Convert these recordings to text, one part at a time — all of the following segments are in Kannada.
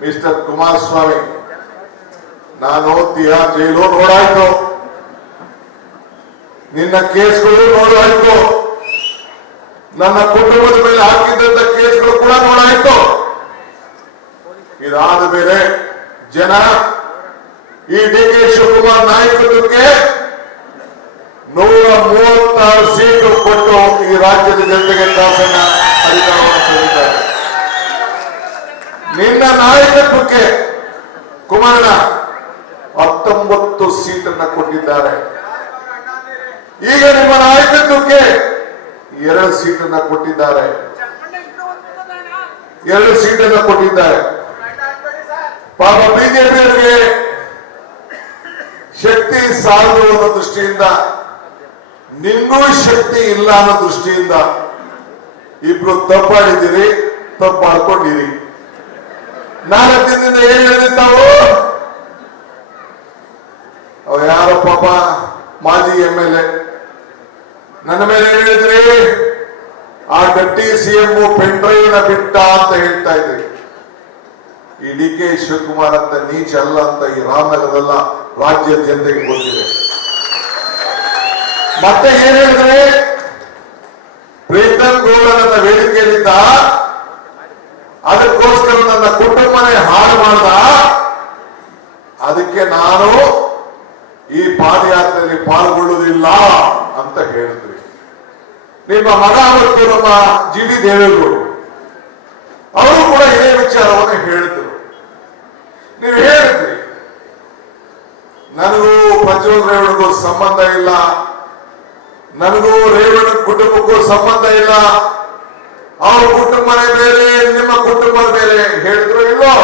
ಮಿಸ್ಟರ್ ಕುಮಾರಸ್ವಾಮಿ, ನಾನು ತಿಹಾರ್ ಜೈಲು ನೋಡಾಯ್ತು, ನಿನ್ನ ಕೇಸ್ಗಳು ನೋಡಾಯ್ತು, ನನ್ನ ಕುಟುಂಬದ ಮೇಲೆ ಹಾಕಿದ್ದಂತ ಕೇಸ್ಗಳು ಕೂಡ ನೋಡಾಯ್ತು. ಇದಾದ ಮೇಲೆ ಜನ ಈ ಡಿ ಕೆ ಶಿವಕುಮಾರ್ ನಾಯಕತ್ವಕ್ಕೆ 136 ಸೀಟು ಕೊಟ್ಟು ಈ ರಾಜ್ಯದ ಜನತೆಗೆ ಶಾಸನ ಅಧಿಕಾರವನ್ನು ಕೊಟ್ಟಿದ್ದಾರೆ. ನಿನ್ನ ನಾಯಕತ್ವಕ್ಕೆ ಕುಮಾರಣ್ಣ 19 ಸೀಟನ್ನ ಕೊಟ್ಟಿದ್ದಾರೆ. ಈಗ ನಿಮ್ಮ ನಾಯಕತ್ವಕ್ಕೆ 2 ಸೀಟನ್ನ ಕೊಟ್ಟಿದ್ದಾರೆ. 2 ಸೀಟನ್ನ ಕೊಟ್ಟಿದ್ದಾರೆ. ಪಾಪ ಬಿಜೆಪಿಯವರಿಗೆ ಶಕ್ತಿ ಸಾಲದು ಅನ್ನೋ ದೃಷ್ಟಿಯಿಂದ, ನಿಮಗೂ ಶಕ್ತಿ ಇಲ್ಲ ಅನ್ನೋ ದೃಷ್ಟಿಯಿಂದ ಇಬ್ರು ತಪ್ಪಾಡಿದ್ದೀರಿ, ತಪ್ಪು ಮಾಡ್ಕೊಂಡಿರಿ. 4 ದಿನದಿಂದ ಏನ್ ಹೇಳಿದ್ದಾವು? ಅವ ಯಾರೋ ಪಾಪ ಮಾಜಿ MLA ನನ್ನ ಮೇಲೆ ಏನ್ ಹೇಳಿದ್ರಿ? ಆ ಗಟ್ಟಿ CM ಪೆನ್ ಡ್ರೈವ್ ನ ಬಿಟ್ಟ ಅಂತ ಹೇಳ್ತಾ ಇದ್ರಿ. ಈ ಡಿ ಕೆ ಶಿವಕುಮಾರ್ ಅಂತ ನೀಚ ಅಲ್ಲ ಅಂತ ಈ ರಾಮನಗರದಲ್ಲ ರಾಜ್ಯದ ಜನತೆಗೆ ಗೊತ್ತಿದೆ. ಮತ್ತೆ ಏನ್ ಹೇಳಿದ್ರೆ, ಪ್ರೀತಮ್ ಗೌಡ ನನ್ನ ವೇದಿಕೆಯಲ್ಲಿದ್ದ, ಅದಕ್ಕೋಸ್ಕರ ನನ್ನ ಕುಟುಂಬನೇ ಹಾಳು ಮಾಡ್ದ, ಅದಕ್ಕೆ ನಾನು ಈ ಪಾದಯಾತ್ರೆಯಲ್ಲಿ ಪಾಲ್ಗೊಳ್ಳುವುದಿಲ್ಲ ಅಂತ ಹೇಳಿದ್ರಿ. ನಿಮ್ಮ ಮಗ ಮತ್ತು ನಮ್ಮ GD ದೇವೇಗೌಡರು ಅವರು ಕೂಡ ಇದೇ ವಿಚಾರವನ್ನು ಹೇಳಿದ್ರು. ನೀವು ಹೇಳಿದ್ರಿ, ನನಗೂ ಪ್ರಜ್ವಲ್ ರೇವಣ್ಣಗೂ ಸಂಬಂಧ ಇಲ್ಲ, ನನಗೂ ರೇವಣ್ಣ ಕುಟುಂಬಕ್ಕೂ ಸಂಬಂಧ ಇಲ್ಲ, ಅವ್ರ ಕುಟುಂಬನೇ ಬೇರೆ, ನಿಮ್ಮ ಕುಟುಂಬ ಬೇರೆ. ಹೇಳಿದ್ರು ಇಲ್ಲೋ?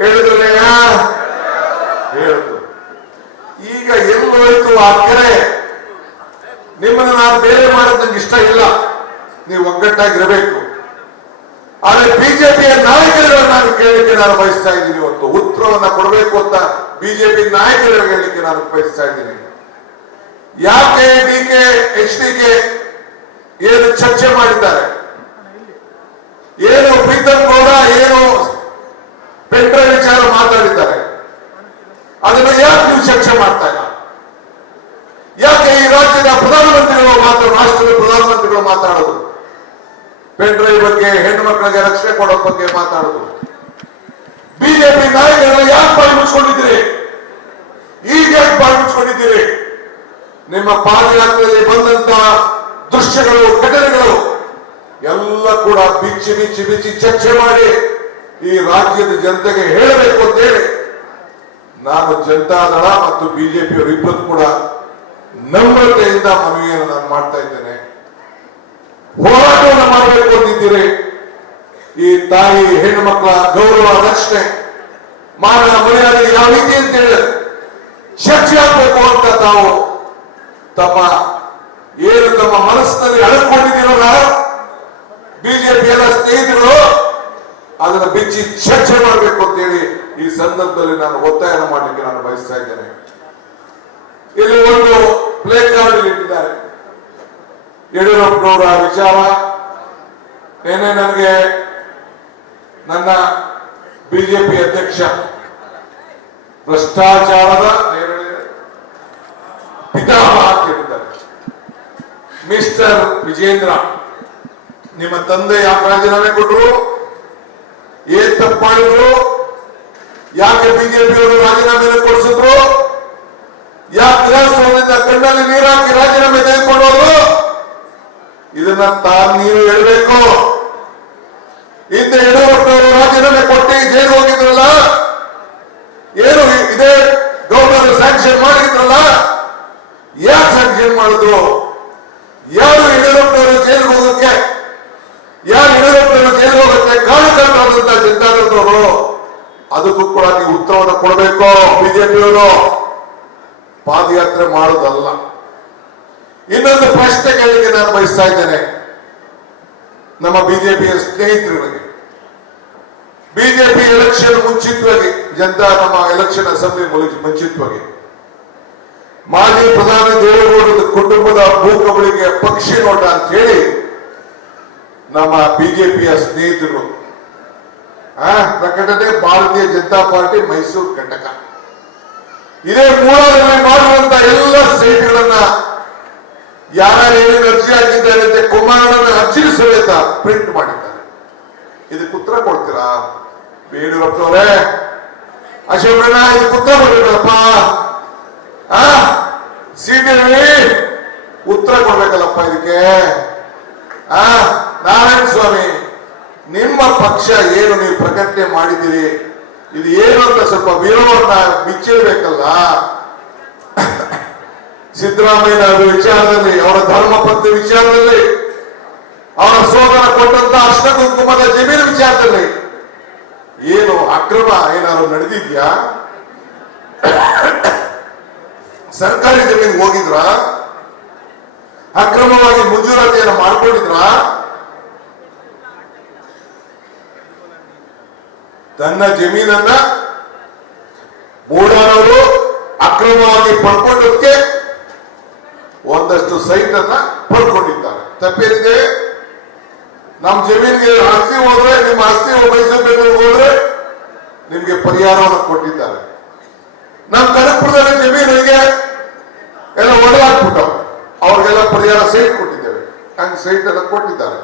ಹೇಳಿದ್ರು. ಹೇಳಿದ್ರು. ಈಗ ಎಲ್ಲೋಯ್ತು ಆ ಕೆರೆ? ನಿಮ್ಮನ್ನು ನಾನು ಬೇರೆ ಮಾಡೋದು ನಂಗೆ ಇಷ್ಟ ಇಲ್ಲ, ನೀವು ಒಗ್ಗಟ್ಟಾಗಿರಬೇಕು. ಆದ್ರೆ ಬಿಜೆಪಿಯ ನಾಯಕರುಗಳು ನಾನು ಕೇಳಲಿಕ್ಕೆ ನಾನು ಬಯಸ್ತಾ ಇದ್ದೀನಿ. ಇವತ್ತು ಉತ್ತರವನ್ನ ಕೊಡಬೇಕು ಅಂತ ಬಿಜೆಪಿ ನಾಯಕರು ಹೇಳಲಿಕ್ಕೆ ನಾನು ಬಯಸ್ತಾ ಇದ್ದೀನಿ. ಯಾಕೆ DK HDK ಏನು ಚರ್ಚೆ ಮಾಡಿದ್ದಾರೆ, ಏನು ಪ್ರೀತಮ್ ಗೌಡ ಏನು ಪೆಂಡ್ರೈವ್ ವಿಚಾರ ಮಾತಾಡಿದ್ದಾರೆ, ಅದನ್ನು ಯಾಕೆ ನೀವು ಚರ್ಚೆ ಮಾಡ್ತಾ ಇಲ್ಲ? ಯಾಕೆ ಈ ರಾಜ್ಯದ ಪ್ರಧಾನಮಂತ್ರಿಗಳು ರಾಷ್ಟ್ರದ ಪ್ರಧಾನಮಂತ್ರಿಗಳು ಮಾತಾಡೋದು ಪೆಂಡ್ರೈವ್ ಬಗ್ಗೆ, ಹೆಣ್ಣು ಮಕ್ಕಳಿಗೆ ರಕ್ಷಣೆ ಕೊಡೋ ಬಗ್ಗೆ ಮಾತಾಡೋದು? ಬಿಜೆಪಿ ನಾಯಕರನ್ನ ಯಾಕೆ ಬಾಯಿ ಮುಚ್ಕೊಂಡಿದ್ದೀರಿ? ಈಗ ಯಾಕೆ ಬಾಯಿ ಮುಚ್ಕೊಂಡಿದ್ದೀರಿ? ನಿಮ್ಮ ಪಾದಯಾತ್ರೆಯಲ್ಲಿ ಬಂದಂತ ದೃಶ್ಯಗಳು, ಘಟನೆಗಳು ಎಲ್ಲ ಕೂಡ ಬಿಚ್ಚಿ ಬಿಚ್ಚಿ ಬಿಚ್ಚಿ ಚರ್ಚೆ ಮಾಡಿ ಈ ರಾಜ್ಯದ ಜನತೆಗೆ ಹೇಳಬೇಕು ಅಂತೇಳಿ ನಾನು ಜನತಾದಳ ಮತ್ತು ಬಿಜೆಪಿಯವರು ಇಬ್ಬರು ಕೂಡ ನಮ್ರತೆಯಿಂದ ಮನವಿಯನ್ನು ನಾನು ಮಾಡ್ತಾ ಇದ್ದೇನೆ. ಹೋರಾಟವನ್ನು ಮಾಡಬೇಕು ಅಂತಿದ್ದೀರಿ. ಈ ತಾಯಿ ಹೆಣ್ಣು ಮಕ್ಕಳ ಗೌರವ, ರಕ್ಷಣೆ, ಮಾನ ಮರ್ಯಾದೆ ಯಾವ ರೀತಿ ಅಂತೇಳಿ ಚರ್ಚೆ ಆಗಬೇಕು ಅಂತ ತಾವು ತಮ್ಮ ಮನಸ್ಸಿನಲ್ಲಿ ಅಳಕೊಂಡಿದ್ದೀರಲ್ಲ, ಬಿಜೆಪಿ ಎಲ್ಲ ಸ್ನೇಹಿತರು ಅದನ್ನ ಬಿಚ್ಚಿ ಚರ್ಚೆ ಮಾಡಬೇಕು ಅಂತೇಳಿ ಈ ಸಂದರ್ಭದಲ್ಲಿ ನಾನು ಒತ್ತಾಯ ಮಾಡಲಿಕ್ಕೆ ನಾನು ಬಯಸ್ತಾ ಇದ್ದೇನೆ. ಇಲ್ಲಿ ಒಂದು ಪ್ಲೇ ಕಾರ್ಡ್ ಇಟ್ಟಿದ್ದಾರೆ ಯಡಿಯೂರಪ್ಪನವರ ವಿಚಾರ. ನಿನ್ನೆ ನನಗೆ ನನ್ನ ಬಿಜೆಪಿ ಅಧ್ಯಕ್ಷ ಭ್ರಷ್ಟಾಚಾರದ ಪಿತಾಮಹ ಅಂತಿದ್ದಾರೆ ಮಿಸ್ಟರ್ ವಿಜೇಂದ್ರ, ನಿಮ್ಮ ತಂದೆ ಯಾಕೆ ರಾಜೀನಾಮೆ ಕೊಟ್ಟರು? ಏನ್ ತಪ್ಪು ಮಾಡಿದ್ರು? ಯಾಕೆ ಬಿಜೆಪಿಯವರು ರಾಜೀನಾಮೆ ಕೊಡಿಸಿದ್ರು? ಯಾಕೆ ವಿಧಾನಸೌಧದಿಂದ ಕಣ್ಣಲ್ಲಿ ನೀರಾಕಿ ರಾಜೀನಾಮೆ ತೆಗೆದುಕೊಂಡವರು? ಇದನ್ನ ನೀವು ಹೇಳಬೇಕು. ಹಿಂದೆ ಯಡಿಯೂರಪ್ಪನವರು ರಾಜೀನಾಮೆ ಕೊಟ್ಟು ಜೈಲು ಹೋಗಿದ್ರಲ್ಲ, ಏನು ಇದೇ ಗವರ್ನರ್ ಸ್ಯಾಂಕ್ಷನ್ ಮಾಡಿದ್ರಲ್ಲ, ಯಾಕೆ ಸ್ಯಾಂಕ್ಷನ್ ಮಾಡಿದ್ರು? ಯಾರು ಯಡಿಯೂರಪ್ಪನವರು ಜೈಲಿಗೆ ಹೋಗೋಕೆ, ಯಾರು ಯಡಿಯೂರಪ್ಪನವರು ಜೈಲಿಗೆ ಹೋಗೋಕ್ಕೆ ಕಾರಣಕರ್ತರಾದಂತ ಜನತಾದಳದವರು? ಅದಕ್ಕೂ ಕೂಡ ನೀವು ಉತ್ತರವನ್ನು ಕೊಡಬೇಕು. ಬಿಜೆಪಿಯವರು ಪಾದಯಾತ್ರೆ ಮಾಡೋದಲ್ಲ. ಇನ್ನೊಂದು ಪ್ರಶ್ನೆ ಕೇಳಲಿಕ್ಕೆ ನಾನು ಬಯಸ್ತಾ ಇದ್ದೇನೆ ನಮ್ಮ ಬಿಜೆಪಿಯ ಸ್ನೇಹಿತರಿಗೆ. ಬಿಜೆಪಿ ಎಲೆಕ್ಷನ್ ಮುಂಚಿತವಾಗಿ, ನಮ್ಮ ಎಲೆಕ್ಷನ್ ಅಸೆಂಬ್ಲಿ ಮುಂಚಿತವಾಗಿ ಮಾಜಿ ಪ್ರಧಾನಿ ದೇವೇಗೌಡರ ಕುಟುಂಬದ ಭೂಕಬಳಿಗೆ ಪಕ್ಷಿ ನೋಟ ಅಂತ ಹೇಳಿ ನಮ್ಮ ಬಿಜೆಪಿಯ ಸ್ನೇಹಿತರು ಪ್ರಕಟಣೆ ಭಾರತೀಯ ಜನತಾ ಪಾರ್ಟಿ ಮೈಸೂರು ಘಟಕ. ಇದೇ ಮೂಡಾದಲ್ಲಿ ಮಾಡುವಂತ ಎಲ್ಲ ಸೈಟ್ಗಳನ್ನ ಯಾರು ಏನೇನು ಅರ್ಜಿ ಹಾಕಿದ್ದಾರೆ ಅಂತ ಕುಮಾರಣ್ಣನ ಅರ್ಜಿ ಸಮೇತ ಪ್ರಿಂಟ್ ಮಾಡಿದ್ದಾರೆ. ಇದಕ್ಕೆ ಉತ್ತರ ಕೊಡ್ತೀರಾ ಯಡಿಯೂರಪ್ಪನವರೇ? ಅಶೋಕಣ್ಣ ಇದಕ್ಕೆ ಉತ್ತರ ಕೊಡ್ಬೇಕಲ್ಲಪ್ಪ. ಸಿಟಿವಿ ಉತ್ತರ ಕೊಡ್ಬೇಕಲ್ಲಪ್ಪ ಇದಕ್ಕೆ. ನಾರಾಯಣ ಸ್ವಾಮಿ, ನಿಮ್ಮ ಪಕ್ಷ ಏನು ನೀವು ಪ್ರಕಟಣೆ ಮಾಡಿದ್ದೀರಿ, ಇದು ಏನು ಅಂತ ಸ್ವಲ್ಪ ವಿರೋಧನ ಬಿಚ್ಚಿರ್ಬೇಕಲ್ಲ. ಸಿದ್ದರಾಮಯ್ಯ ವಿಚಾರದಲ್ಲಿ, ಅವರ ಧರ್ಮಪತ್ನಿ ವಿಚಾರದಲ್ಲಿ, ಅವರ ಸೋದರ ಕೊಟ್ಟಂತ ಅರ್ಶನ ಕುಂಕುಮದ ಜಮೀನು ವಿಚಾರದಲ್ಲಿ ಏನು ಅಕ್ರಮ ಏನಾದ್ರು ನಡೆದಿದ್ಯಾ? ಸರ್ಕಾರಿ ಜಮೀನು ಹೋಗಿದ್ರ? ಅಕ್ರಮವಾಗಿ ಮಂಜೂರಾತಿಯನ್ನು ಮಾಡ್ಕೊಂಡಿದ್ರ? ತನ್ನ ಜಮೀನನ್ನ ಬೋಡಾರವರು ಅಕ್ರಮವಾಗಿ ಪಡ್ಕೊಂಡಕ್ಕೆ ಒಂದಷ್ಟು ಸೈಟ್ ಅನ್ನ ಪಡ್ಕೊಂಡಿದ್ದಾರೆ. ತಪ್ಪೇನಿದೆ? ನಮ್ಮ ಜಮೀನಿಗೆ ಆಸ್ತಿ ಹೋದ್ರೆ, ನಿಮ್ಮ ಆಸ್ತಿ ಮೈಸೂರು ಬೆಂಗಳೂರಿಗೆ ಹೋದ್ರೆ ನಿಮ್ಗೆ ಪರಿಹಾರವನ್ನು ಕೊಟ್ಟಿದ್ದಾರೆ. ನಮ್ಮ ಕನಕಪುರದಲ್ಲಿ ಜಮೀನಿಗೆ ಎಲ್ಲ ಒಡೆದಾಕ್ಬಿಟ್ಟು ಅವ್ರಿಗೆಲ್ಲ ಪರಿಹಾರ ಸೈಟ್ ಕೊಟ್ಟಿದ್ದೇವೆ. ಹಂಗೆ ಸೈಟ್ ಎಲ್ಲ ಕೊಟ್ಟಿದ್ದಾರೆ.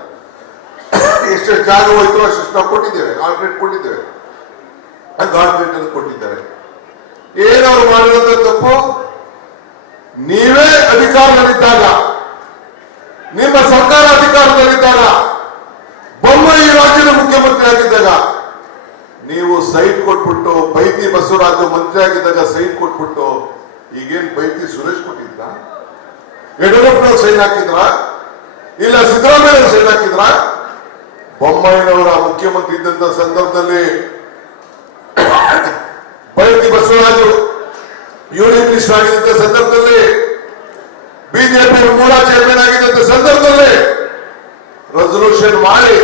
ಎಷ್ಟೆಷ್ಟು ಜಾಗ ಹೋಯ್ತು ಅಷ್ಟು ನಾವು ಕೊಟ್ಟಿದ್ದೇವೆ, ಆಲ್ಟ್ರೇಟ್ ಕೊಟ್ಟಿದ್ದೇವೆ, ಆಲ್ಟ್ರೇಟ್ ಅನ್ನು ಕೊಟ್ಟಿದ್ದಾರೆ. ಏನವ್ರು ಮಾಡಿರೋಂಥ ತಪ್ಪು? ನೀವೇ ಅಧಿಕಾರದಲ್ಲಿದ್ದಾಗ, ನಿಮ್ಮ ಸರ್ಕಾರ ಅಧಿಕಾರದಲ್ಲಿದ್ದಾಗ, ಬೊಮ್ಮಾಯಿ ರಾಜ್ಯದ ಮುಖ್ಯಮಂತ್ರಿ ಆಗಿದ್ದಾಗ ನೀವು ಸೈಟ್ ಕೊಟ್ಬಿಟ್ಟು, ಬೈತಿ ಬಸವರಾಜು ಮಂತ್ರಿ ಆಗಿದ್ದಾಗ ಸೈಟ್ ಕೊಟ್ಬಿಟ್ಟು, ಈಗೇನ್ ಬೈತಿ ಸುರೇಶ್ ಕೊಟ್ಟಿದ್ರ? ಯಡಿಯೂರಪ್ಪನವ್ರು ಸೈನ್ ಹಾಕಿದ್ರ? ಇಲ್ಲ ಸಿದ್ದರಾಮಯ್ಯ ಸೈನ್ ಹಾಕಿದ್ರ? ಬೊಮ್ಮಾಯಿನವರ ಮುಖ್ಯಮಂತ್ರಿ ಇದ್ದಂತ ಸಂದರ್ಭದಲ್ಲಿ ಬೈತಿ ಬಸವರಾಜು ಯೂನಿಯನ್ ಮಿನಿಸ್ಟರ್ ಆಗಿದ್ದಂತ ಸಂದರ್ಭದಲ್ಲಿ, ಬಿಜೆಪಿ ಮೂಲ ಚೇರ್ಮನ್ ಆಗಿದ್ದಂತ ಸಂದರ್ಭದಲ್ಲಿ ರೆಸಲ್ಯೂಷನ್ ಮಾಡಿ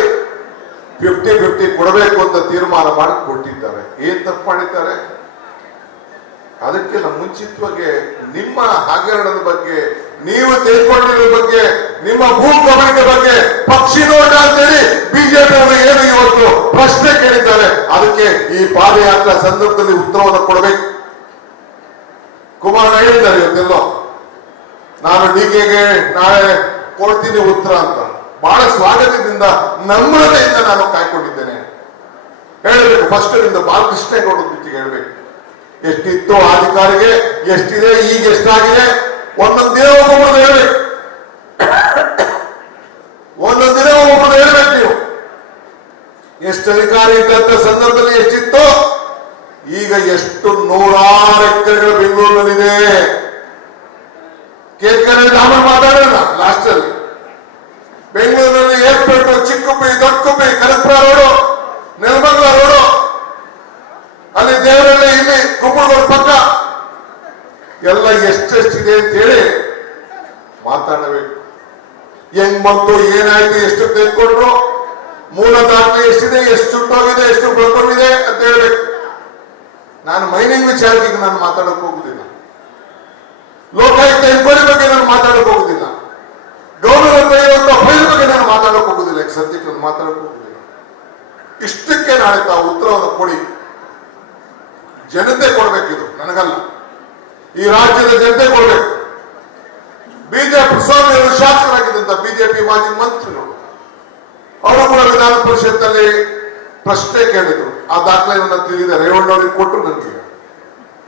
50-50 ಕೊಡಬೇಕು ಅಂತ ತೀರ್ಮಾನ ಮಾಡಿ ಕೊಟ್ಟಿದ್ದಾರೆ. ಏನ್ ತಪ್ಪು ಮಾಡಿದ್ದಾರೆ? ಅದಕ್ಕೆ ನಮ್ಮ ಮುಂಚಿತವಾಗಿ ನಿಮ್ಮ ಹಗರಣದ ಬಗ್ಗೆ, ನೀವು ತೆಗೆದುಕೊಂಡಿರೋ ಬಗ್ಗೆ, ನಿಮ್ಮ ಭೂ ಕಬಳಿಕೆ ಬಗ್ಗೆ ಪಕ್ಷಿ ನೋಟ ಅಂತೇಳಿ ಬಿಜೆಪಿ ಅವರು ಏನು ಇವತ್ತು ಪ್ರಶ್ನೆ ಕೇಳಿದ್ದಾರೆ. ಅದಕ್ಕೆ ಈ ಪಾದಯಾತ್ರಾ ಸಂದರ್ಭದಲ್ಲಿ ಉತ್ತರವನ್ನು ಕೊಡಬೇಕು. ಕುಮಾರಣ್ಣ ಹೇಳಿದ್ದಾರೆ ಇವತ್ತೆಲ್ಲೋ, ನಾನು ಡಿಕೆಗೆ ನಾಳೆ ಕೊಡ್ತೀನಿ ಉತ್ತರ ಅಂತ. ಬಹಳ ಸ್ವಾಗತದಿಂದ, ನಮ್ರತೆಯಿಂದ ನಾನು ಕಾಯ್ಕೊಂಡಿದ್ದೇನೆ. ಹೇಳಬೇಕು ಫಸ್ಟ್ ನಿಂದ ಬಾಲಕೃಷ್ಣೇಗೌಡ ಬಿಟ್ಟಿಗೆ ಹೇಳ್ಬೇಕು. ಎಷ್ಟಿತ್ತು ಅಧಿಕಾರಿಗೆ, ಎಷ್ಟಿದೆ, ಈಗ ಎಷ್ಟಾಗಿದೆ, ಒಂದೊಂದು ದಿನ ಒಬ್ಬೊಬ್ಬರು ಹೇಳ್ಬೇಕು. ಒಂದೊಂದು ದಿನ ಒಬ್ಬೊಬ್ಬರು ಹೇಳ್ಬೇಕು. ನೀವು ಎಷ್ಟು ಅಧಿಕಾರಿ ಇದ್ದಂತ ಸಂದರ್ಭದಲ್ಲಿ ಎಷ್ಟಿತ್ತು, ಈಗ ಎಷ್ಟು 100 ಎಕರೆಗಳು ಬೆಂಗಳೂರಿನಲ್ಲಿದೆ. ಕೇಳ್ಕರೆ ಆಮೇಲೆ ಮಾತಾಡೋಣ. ಲಾಸ್ಟ್ ಅಲ್ಲಿ ಬೆಂಗಳೂರಿನಲ್ಲಿ airport, Chikkuppi, Doddakuppi, Kanakapura road, Nelamangala road, ಅಲ್ಲಿ ದೇವರಲ್ಲಿ, ಇಲ್ಲಿ ಕುಂಬಳಗೋಡು ಪಕ್ಕ ಎಲ್ಲ ಎಷ್ಟೆಷ್ಟಿದೆ ಅಂತ ಹೇಳಿ ಮಾತಾಡಬೇಕು. ಹೆಂಗ್ ಬಂತು, ಏನಾಯ್ತು, ಎಷ್ಟು ತೆಗೆದುಕೊಂಡ್ರು, ಮೂಲ ದಾಖಲೆ ಎಷ್ಟಿದೆ, ಎಷ್ಟು ಸುಟ್ಟೋಗಿದೆ, ಎಷ್ಟು ಬೆಳ್ಕೊಂಡಿದೆ ಅಂತ ಹೇಳ್ಬೇಕು. ನಾನು ಮೈನಿಂಗ್ ವಿಚಾರಕ್ಕೆ ನಾನು ಮಾತಾಡಕ್ ಹೋಗುದಿಲ್ಲ. ಲೋಕಾಯುಕ್ತ ಎನ್ಕ್ವೈರಿ ಬಗ್ಗೆ ನಾನು ಮಾತಾಡಕ್ ಹೋಗುದಿಲ್ಲ. ಗೌರವ ಫೈಲ್ ಬಗ್ಗೆ ನಾನು ಮಾತಾಡಕ್ ಹೋಗುದಿಲ್ಲ. ಸದ್ಯಕ್ಕೆ ಮಾತಾಡಕ್ ಹೋಗುದಿಲ್ಲ. ಇಷ್ಟಕ್ಕೆ ನಾಳೆ ತಾವು ಉತ್ತರವನ್ನು ಕೊಡಿ. ಜನತೆ ಕೊಡ್ಬೇಕು, ಇದು ನನಗಲ್ಲ, ಈ ರಾಜ್ಯದ ಜನತೆ ಕೊಡ್ಬೇಕು. ಬಿಜೆಪಿ ಸ್ವಾಮಿ ಅವರು ಶಾಸಕರಾಗಿದ್ದಂತ ಬಿಜೆಪಿ ಮಾಜಿ ಮಂತ್ರಿಗಳು ಅವರು ಕೂಡ ವಿಧಾನ ಪರಿಷತ್ನಲ್ಲಿ ಪ್ರಶ್ನೆ ಕೇಳಿದ್ರು. ಆ ದಾಖಲೆಯನ್ನು ತಿಳಿದ ರೇವಣ್ಣವ್ರಿಗೆ ಕೊಟ್ಟರು. ನನಗೆ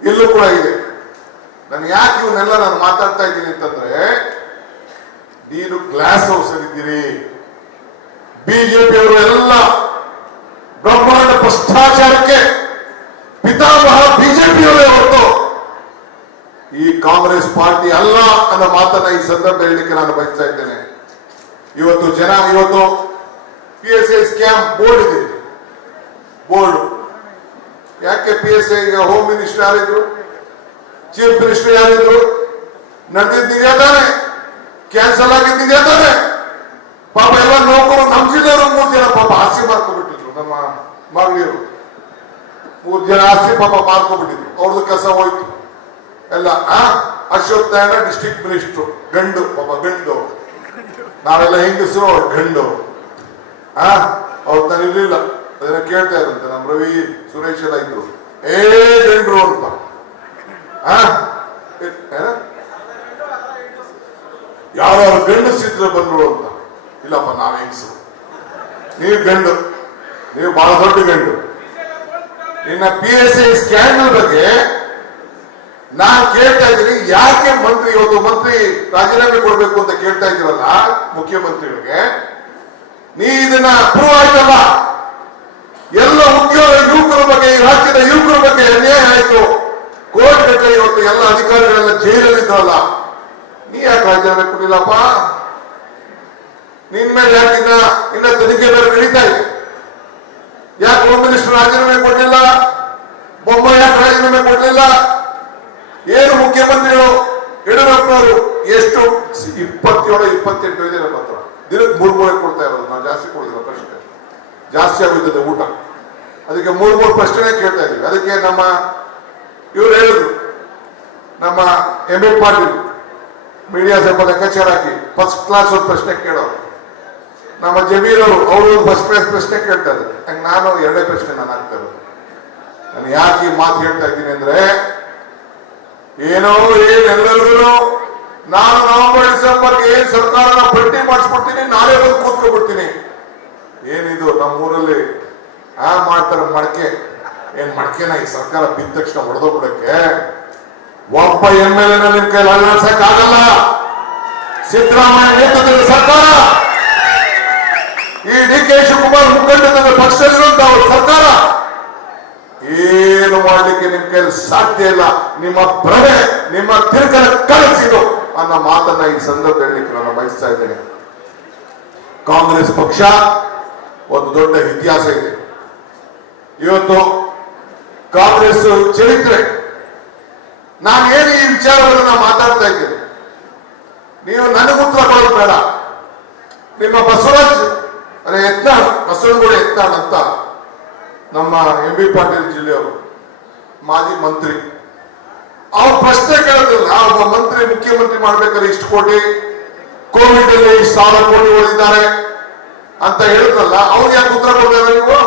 ಇಲ್ಲೂ ಕೂಡ ಇದೆ. ನಾನು ಯಾಕೆ ಇವನ್ನೆಲ್ಲ ನಾನು ಮಾತಾಡ್ತಾ ಇದ್ದೀನಿ ಅಂತಂದ್ರೆ, ನೀನು ಗ್ಲಾಸ್ ಹೌಸ್ ಅಲ್ಲಿದ್ದೀರಿ. ಬಿಜೆಪಿ ಅವರು ಎಲ್ಲ ಬ್ರಹ್ಮಾಂಡ ಭ್ರಷ್ಟಾಚಾರಕ್ಕೆ ಪಿತಾಮಹ ಬಿಜೆಪಿಯವರೇ ಹೊರತು ಈ ಕಾಂಗ್ರೆಸ್ ಪಾರ್ಟಿ ಅಲ್ಲ ಅನ್ನೋ ಮಾತನ್ನ ಈ ಸಂದರ್ಭ ಹೇಳಲಿಕ್ಕೆ ನಾನು ಬಯಸ್ತಾ ಇದ್ದೇನೆ. ಇವತ್ತು PSI ಸ್ಕ್ಯಾಮ್ ಬೋರ್ಡ್ ಇದೆ. ಬೋರ್ಡ್ ಯಾಕೆ PSI ಈಗ ಹೋಮ್ ಮಿನಿಸ್ಟರ್ ಯಾರಿದ್ರು, ಚೀಫ್ ಮಿನಿಸ್ಟರ್ ಯಾರಿದ್ರು, ನಡೆದಿದ್ದೀಯಾ ತಾನೆ, ಕ್ಯಾನ್ಸಲ್ ಆಗಿದ್ದೀಯಾ ತಾನೆ. ಪಾಪ ಎಲ್ಲ ನೌಕರು, ನಮ್ಮ ಜಿಲ್ಲೆಯವರು 3 ಜನ ಪಾಪ ಆಸ್ತಿ ಮಾರ್ಕೊಂಡ್ಬಿಟ್ಟಿದ್ರು. ನಮ್ಮ ಮಗಳಿರು 3 ಜನ ಆಸ್ತಿ ಪಾಪ ಮಾರ್ಕೊಂಡ್ಬಿಟ್ಟಿದ್ರು. ಅವ್ರದ್ದು ಕೆಲಸ ಹೋಯ್ತು ಎಲ್ಲ. ಅಶೋಕ್ ನಾರಾಯಣ ಡಿಸ್ಟ್ರಿಕ್ಟ್ ಮಿನಿಸ್ಟ್ರು, ಗಂಡು ಪಾಪ, ಗಂಡು. ನಾವೆಲ್ಲ ಹೆಂಗಸರು, ಅವ್ರು ಗಂಡು. ಅವ್ರು ನಾನು ಇರ್ಲಿಲ್ಲ. ಅದನ್ನ ಕೇಳ್ತಾ ಇರುತ್ತೆ ನಮ್ ರವಿ ಸುರೇಶ್ ಎಲ್ಲ ಇದ್ರು ಗಂಡ್ರು ಅಂತ ಯಾರು ಗಂಡಸಿದ್ರೆ ಬಂದ್ರು ಅಂತ. ಇಲ್ಲಪ್ಪ ನಾವ್ ಹೆಂಗಸರು, ನೀವು ಗಂಡು, ನೀವು ಬಹಳ ದೊಡ್ಡ ಗಂಡು. ನಿನ್ನ PSI ಸ್ಕ್ಯಾಂಡಲ್ ಬಗ್ಗೆ ನಾನ್ ಕೇಳ್ತಾ ಇದ್ದೀನಿ, ಯಾಕೆ ಮಂತ್ರಿ ಇವತ್ತು ಮಂತ್ರಿ ರಾಜೀನಾಮೆ ಕೊಡ್ಬೇಕು ಅಂತ ಕೇಳ್ತಾ ಇದ್ದೀರಲ್ಲ ಮುಖ್ಯಮಂತ್ರಿಗಳಿಗೆ, ನೀ ಇದನ್ನ ಪ್ರೂವ್ ಆಯ್ತಲ್ಲ. ಎಲ್ಲ ಉದ್ಯೋಗ ಯುವಕರ ಬಗ್ಗೆ, ಈ ರಾಜ್ಯದ ಯುವಕರ ಬಗ್ಗೆ ಅನ್ಯಾಯ ಆಯ್ತು, ಕೋರ್ಟ್ ಗಟ್ಟಲೆ ಇವತ್ತು ಎಲ್ಲ ಅಧಿಕಾರಿಗಳೆಲ್ಲ ಜೈಲಲ್ಲಿದ್ದವಲ್ಲ, ನೀ ಯಾಕೆ ರಾಜೀನಾಮೆ ಕೊಡಲಿಲ್ಲಪ್ಪ? ನಿನ್ ಮೇಲೆ ಯಾಕೆ ಇನ್ನ ತನಿಖೆ ಬೇರೆ ನಡೀತಾ ಇದೆ, ಯಾಕೆ ಹೋಮ್ ಮಿನಿಸ್ಟರ್ ರಾಜೀನಾಮೆ ಕೊಡಲಿಲ್ಲ? ಬೊಮ್ಮಾಯಿ ಯಾಕೆ ರಾಜೀನಾಮೆ ಕೊಡಲಿಲ್ಲ? ಏನು ಮುಖ್ಯಮಂತ್ರಿಗಳು ಯಡಿಯೂರಪ್ಪನವರು ಎಷ್ಟು 27-28 ಇದೆ ನಮ್ಮ ಹತ್ರ, ದಿನಕ್ಕೆ 3 ಕೊಡ್ತಾ ಇರೋದು. ನಾವು ಜಾಸ್ತಿ ಕೊಡ್ತೀವಿ, ಪ್ರಶ್ನೆ ಜಾಸ್ತಿ ಆಗುತ್ತದೆ ಊಟ, ಅದಕ್ಕೆ 3 ಪ್ರಶ್ನೆ ಕೇಳ್ತಾ ಇದೀವಿ. ಅದಕ್ಕೆ ನಮ್ಮ ಇವ್ರು ಹೇಳಿದ್ರು, ನಮ್ಮ MA ಪಾಟೀಲ್ ಮೀಡಿಯಾ ಸ್ವಲ್ಪ ಲೆಕ್ಕಾಚಾರ ಹಾಕಿ ಫಸ್ಟ್ ಕ್ಲಾಸ್ ಒಂದು ಪ್ರಶ್ನೆ ಕೇಳೋರು. ನಮ್ಮ ಜಮೀರ್ ಅವರು ಫಸ್ಟ್ ಕ್ಲಾಸ್ ಪ್ರಶ್ನೆ ಕೇಳ್ತಾ ಇದ್ದಾರೆ. ಹಂಗೆ ನಾನು 2 ಪ್ರಶ್ನೆ ನಾನು ಹಾಕ್ತಾ ಇರೋದು. ನಾನು ಯಾಕೆ ಈ ಮಾತು ಹೇಳ್ತಾ ಇದ್ದೀನಿ ಅಂದ್ರೆ, ಏನೆಲ್ಲರಿಗೂ ನಾನು ನವೆಂಬರ್-ಡಿಸೆಂಬರ್ಗೆ ಏನ್ ಸರ್ಕಾರನ ಪಟ್ಟಿ ಮಾಡಿಸ್ಬಿಡ್ತೀನಿ, ನಾಳೆ ಬಂದು ಕೂತ್ಕೊಬಿಡ್ತೀನಿ. ಏನಿದು ನಮ್ಮೂರಲ್ಲಿ ಮಾಡ್ತಾರೆ ಮಡಕೆ, ಏನ್ ಮಡಕೆನ ಈ ಸರ್ಕಾರ ಬಿದ್ದ ತಕ್ಷಣ ಹೊಡೆದೋಗ್ಬಿಡಕ್ಕೆ ಒಬ್ಬ MLA ನಿಮ್ ಕೈಲಿ ಅಲ್ಲಾಡ್ಸಕ್ ಆಗಲ್ಲ. ಸಿದ್ದರಾಮಯ್ಯ ನೇತೃತ್ವದ ಸರ್ಕಾರ, ಈ DK ಶಿವಕುಮಾರ್ ಮುಖಂಡದ ಪಕ್ಷದಲ್ಲಿರುವಂತಹ ಸರ್ಕಾರ ಏನು ಮಾಡ್ಲಿಕ್ಕೆ ನಿಮ್ ಕೈಲಿ ಸಾಧ್ಯ ಇಲ್ಲ. ನಿಮ್ಮ ಭ್ರಮೆ, ನಿಮ್ಮ ತಿರುಕಲ ಕಳಿಸಿದು ಅನ್ನೋ ಮಾತನ್ನ ಈ ಸಂದರ್ಭ ಹೇಳಲಿಕ್ಕೆ ನಾನು ಬಯಸ್ತಾ ಇದ್ದೇನೆ. ಕಾಂಗ್ರೆಸ್ ಪಕ್ಷ ಒಂದು ದೊಡ್ಡ ಇತಿಹಾಸ ಇದೆ. ಇವತ್ತು ಕಾಂಗ್ರೆಸ್ ಚರಿತ್ರೆ, ನಾನೇನು ಈ ವಿಚಾರವನ್ನು ಮಾತಾಡ್ತಾ ಇದ್ದೇನೆ, ನೀವು ನನಗುತ್ತರ ಕೊಡೋದು ಬೇಡ. ನಿಮ್ಮ ಬಸವರಾಜ್ ಯತ್ನಾಳ್, ಬಸವನಗೌಡ ಯತ್ನಾಳ್ ಅಂತ ನಮ್ಮ MB ಪಾಟೀಲ್ ಜಿಲ್ಲೆಯವರು, ಮಾಜಿ ಮಂತ್ರಿ, ಅವ್ರ ಪ್ರಶ್ನೆ ಕೇಳೋದಿಲ್ಲ. ಒಬ್ಬ ಮಂತ್ರಿ ಮುಖ್ಯಮಂತ್ರಿ ಮಾಡ್ಬೇಕಾದ್ರೆ ಇಷ್ಟು ಕೋಟಿ, ಕೋವಿಡ್ ಅಲ್ಲಿ 1,000 ಕೋಟಿ ಓದಿದ್ದಾರೆ ಅಂತ ಹೇಳಿದ್ರಲ್ಲ, ಅವ್ರಿಗೆ ಯಾಕೆ ಉತ್ತರ ಕೊಡ್ತಾರೆ ನೀವು?